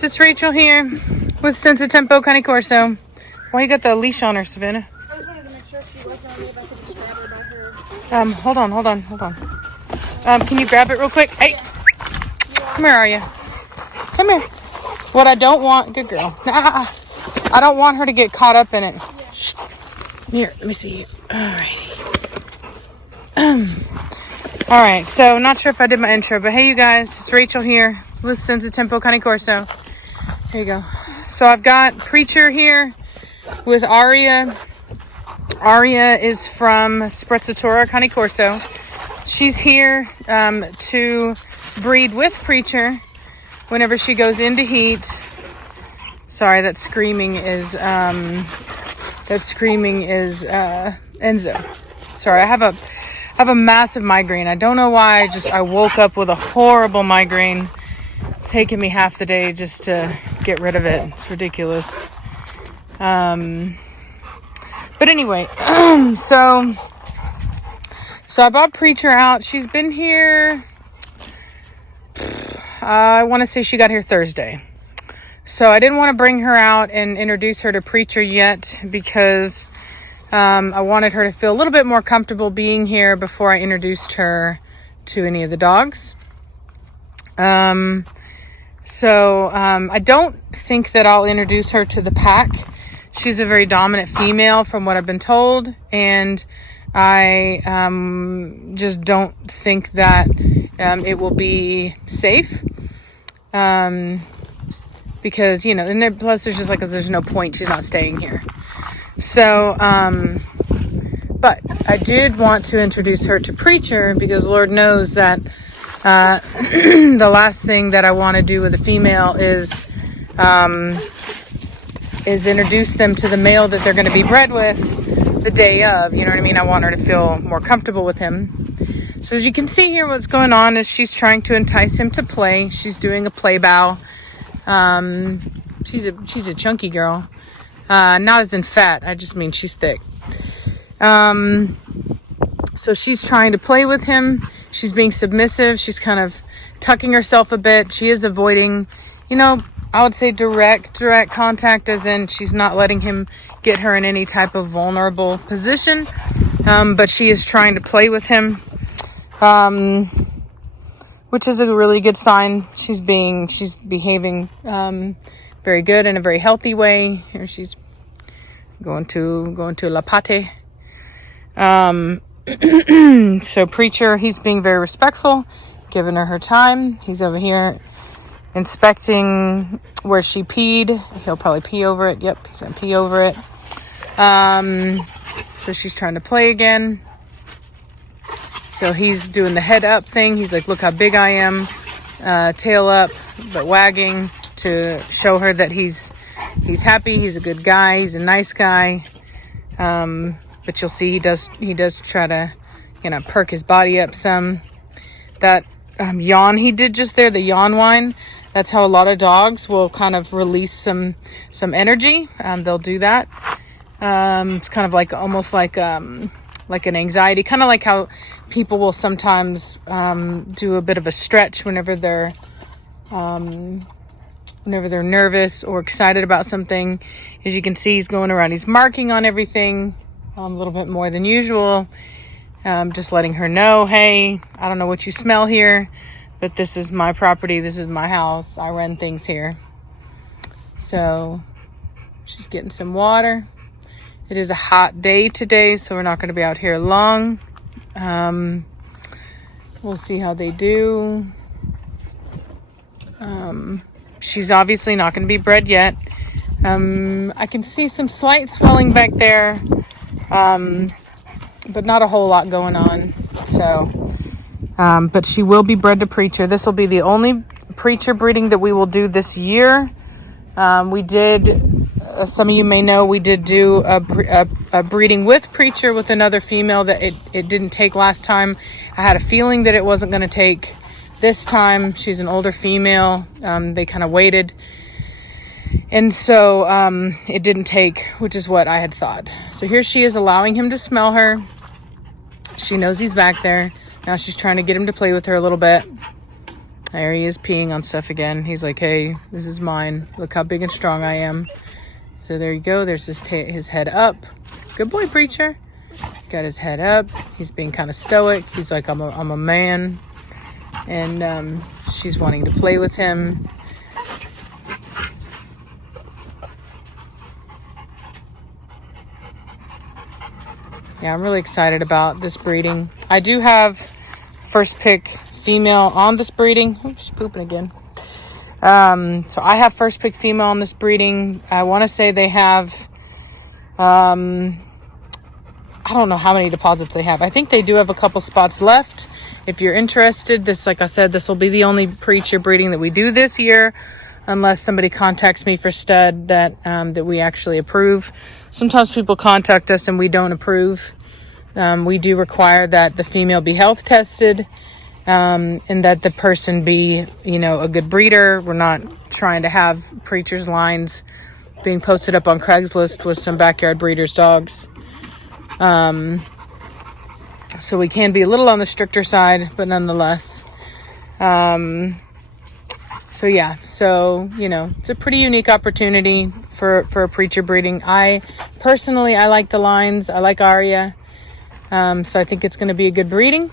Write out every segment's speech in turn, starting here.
guys, it's Rachel here with Senza Tempo Corso. Why you got the leash on her, Savannah? I just wanted to make sure she wasn't on me, if I could just grab her by her. Hold on. Can you grab it real quick? Hey, come here, Arya. Come here. What I don't want, good girl. I don't want her to get caught up in it. Shh. Here, let me see you. All right, so not sure if I did my intro, but hey, you guys, it's Rachel here with Senza Tempo Corso. There you go. So I've got Preacher here with Arya. Arya is from Sprezzatura Corso. She's here to breed with Preacher whenever she goes into heat. Sorry, that screaming is Enzo. Sorry, I have a massive migraine. I don't know why. I woke up with a horrible migraine. It's taken me half the day just to get rid of it. It's ridiculous. But anyway, so I brought Preacher out. She's been here, I want to say she got here Thursday. So I didn't want to bring her out and introduce her to Preacher yet because I wanted her to feel a little bit more comfortable being here before I introduced her to any of the dogs. I don't think that I'll introduce her to the pack. She's a very dominant female from what I've been told, and I just don't think that it will be safe. Because, you know, and plus there's just there's no point. She's not staying here. So, but I did want to introduce her to Preacher because Lord knows that the last thing that I want to do with a female is introduce them to the male that they're going to be bred with the day of. You know what I mean? I want her to feel more comfortable with him. So as you can see here, what's going on is she's trying to entice him to play. She's doing a play bow. She's a chunky girl. Not as in fat. I just mean she's thick. So she's trying to play with him. She's being submissive. She's kind of tucking herself a bit. She is avoiding, I would say direct contact, as in she's not letting him get her in any type of vulnerable position. But she is trying to play with him. Which is a really good sign. She's behaving very good in a very healthy way. Here she's going to La Pate. So Preacher, he's being very respectful, giving her time. He's over here inspecting where she peed. He'll probably pee over it. Yep, he's gonna pee over it. So she's trying to play again. So he's doing the head up thing. He's like, look how big I am. Tail up, but wagging to show her that he's happy. He's a good guy. He's a nice guy. But you'll see he does try to, perk his body up some. That yawn he did just there, the yawn whine, that's how a lot of dogs will kind of release some energy. They'll do that. It's kind of almost like an anxiety, kind of like how people will sometimes do a bit of a stretch whenever they're nervous or excited about something. As you can see, he's going around, he's marking on everything a little bit more than usual. Just letting her know, hey, I don't know what you smell here, but this is my property, this is my house, I run things here. So she's getting some water. It is a hot day today, so we're not going to be out here long. We'll see how they do. She's obviously not going to be bred yet. I can see some slight swelling back there, but not a whole lot going on. So, but she will be bred to Preacher. This will be the only Preacher breeding that we will do this year. We did, some of you may know, we did do a breeding with Preacher with another female that it didn't take last time. I had a feeling that it wasn't going to take this time. She's an older female. They kind of waited. And so it didn't take, which is what I had thought. So here she is allowing him to smell her. She knows he's back there. Now she's trying to get him to play with her a little bit. There he is peeing on stuff again. He's like, hey, this is mine. Look how big and strong I am. So there you go. There's his head up. Good boy, Preacher. Got his head up. He's being kind of stoic. He's like, I'm a man. And she's wanting to play with him. Yeah, I'm really excited about this breeding. I do have first pick female on this breeding. Oh, she's pooping again. So I have first pick female on this breeding. I want to say they have, I don't know how many deposits they have. I think they do have a couple spots left. If you're interested, this, like I said, this will be the only Preacher breeding that we do this year, unless somebody contacts me for stud that we actually approve. Sometimes people contact us and we don't approve. We do require that the female be health tested, and that the person be, a good breeder. We're not trying to have Preacher's lines being posted up on Craigslist with some backyard breeders' dogs. So we can be a little on the stricter side, but nonetheless. So yeah, it's a pretty unique opportunity for a Preacher breeding. I like the lines. I like Arya. So I think it's going to be a good breeding.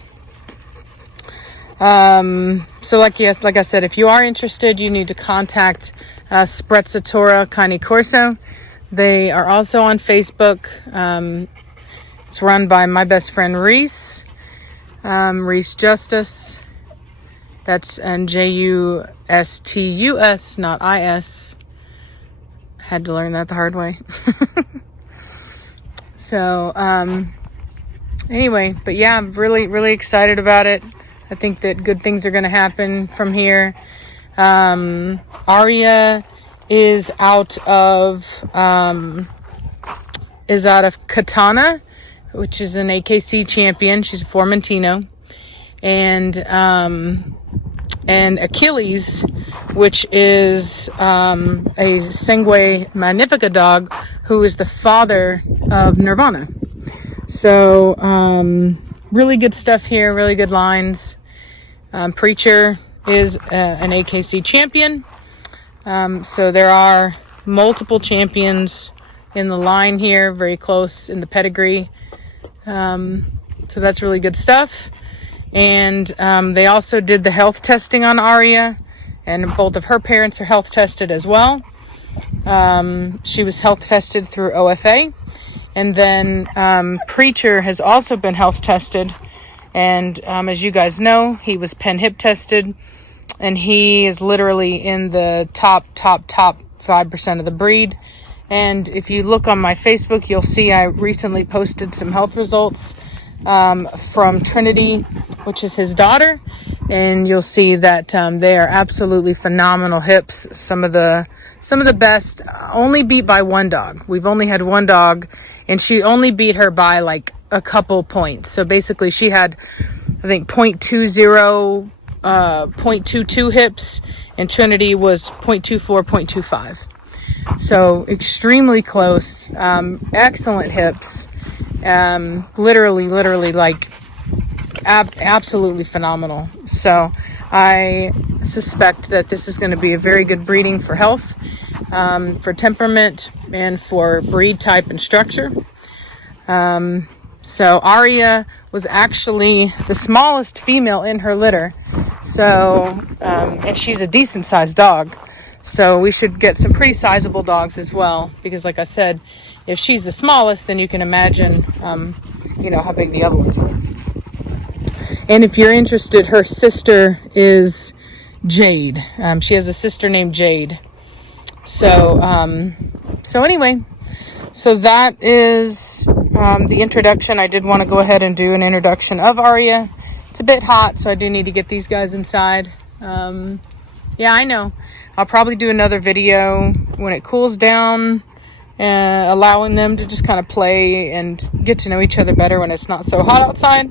So like I said, if you are interested, you need to contact Sprezzatura Cane Corso. They are also on Facebook. It's run by my best friend Reese, Reese Justice. That's Justus, not IS. Had to learn that the hard way. So, anyway, but yeah, I'm really, really excited about it. I think that good things are going to happen from here. Arya is out of Katana, which is an AKC champion. She's a Formentino. And Achilles, which is a Sangue Magnifica dog, who is the father of Nirvana. So really good stuff here, really good lines. Preacher is an AKC champion. So there are multiple champions in the line here, very close in the pedigree. So that's really good stuff. And they also did the health testing on Arya, and both of her parents are health tested as well. She was health tested through OFA. And then Preacher has also been health tested. And as you guys know, he was pen hip tested. And he is literally in the top 5% of the breed. And if you look on my Facebook, you'll see I recently posted some health results from Trinity, which is his daughter. And you'll see that they are absolutely phenomenal hips. Some of the best, only beat by one dog. We've only had one dog, and she only beat her by like a couple points. So basically she had, I think, 0.20, 0.22 hips, and Trinity was 0.24, 0.25. So extremely close, excellent hips, literally like absolutely phenomenal. So I suspect that this is going to be a very good breeding for health, for temperament, and for breed type and structure. So Arya was actually the smallest female in her litter. So, and she's a decent sized dog. So we should get some pretty sizable dogs as well, because like I said, if she's the smallest, then you can imagine, how big the other ones are. And if you're interested, her sister is Jade. She has a sister named Jade. So anyway, so that is the introduction. I did want to go ahead and do an introduction of Arya. It's a bit hot, so I do need to get these guys inside. Yeah, I know. I'll probably do another video when it cools down, allowing them to just kind of play and get to know each other better when it's not so hot outside.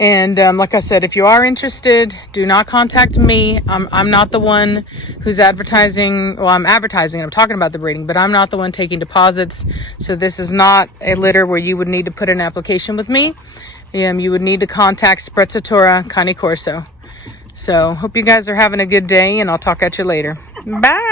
And like I said, if you are interested, do not contact me. I'm not the one who's advertising. Well, I'm advertising and I'm talking about the breeding, but I'm not the one taking deposits. So this is not a litter where you would need to put an application with me. You would need to contact Sprezzatura Cane Corso. So hope you guys are having a good day, and I'll talk at you later. Bye.